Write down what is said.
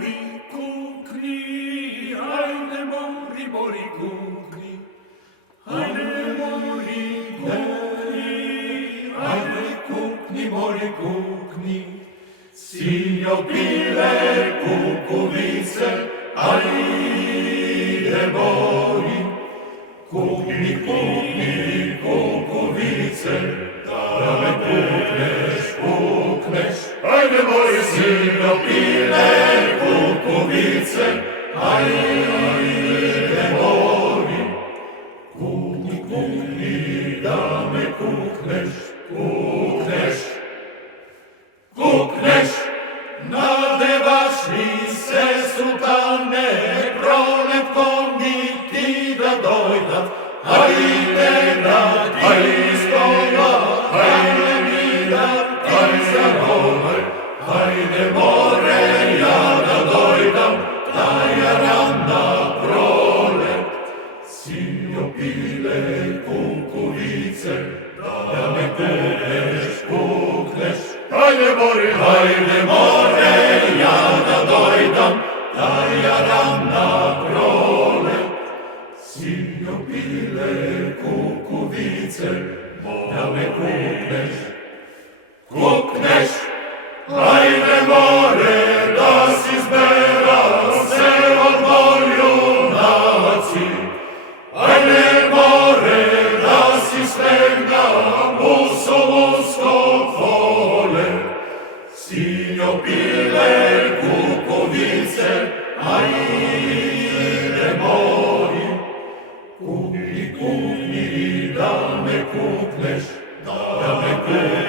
mori, kukni, hajde mori, mori, kukni. Hajde mori, kukni, hajde kukni, mori, kukni. Sinjo bile kukuvice, hajde mori. Kukni, kukni, kukuvice, da me kukneš, kukneš. Hajde mori, sinjo bile kukuvice, hajde mori. Kukni, kukni, da me kukneš, kukneš. Kukneš, nadevaš li se, sultane, proletkom ti da dojdat. Hajde rad istoga, hajde mirat i za rover. Hajde more, ja da dojdam, da ja rana prolet. Sinjo bile kukuvice, da me kukneš, kukneš. Hajde more, ja da dojdam, da ja rana prolet. Sinjo bile kukuvice, da me kukneš, kukneš. Hajde more, da si zbera se odmor junaci. Hajde more, da si stegna u Solunskog pole. Sinjo bile kukuvice, hajde mori. Kukni, kukni, da me kukneš, da me kukneš.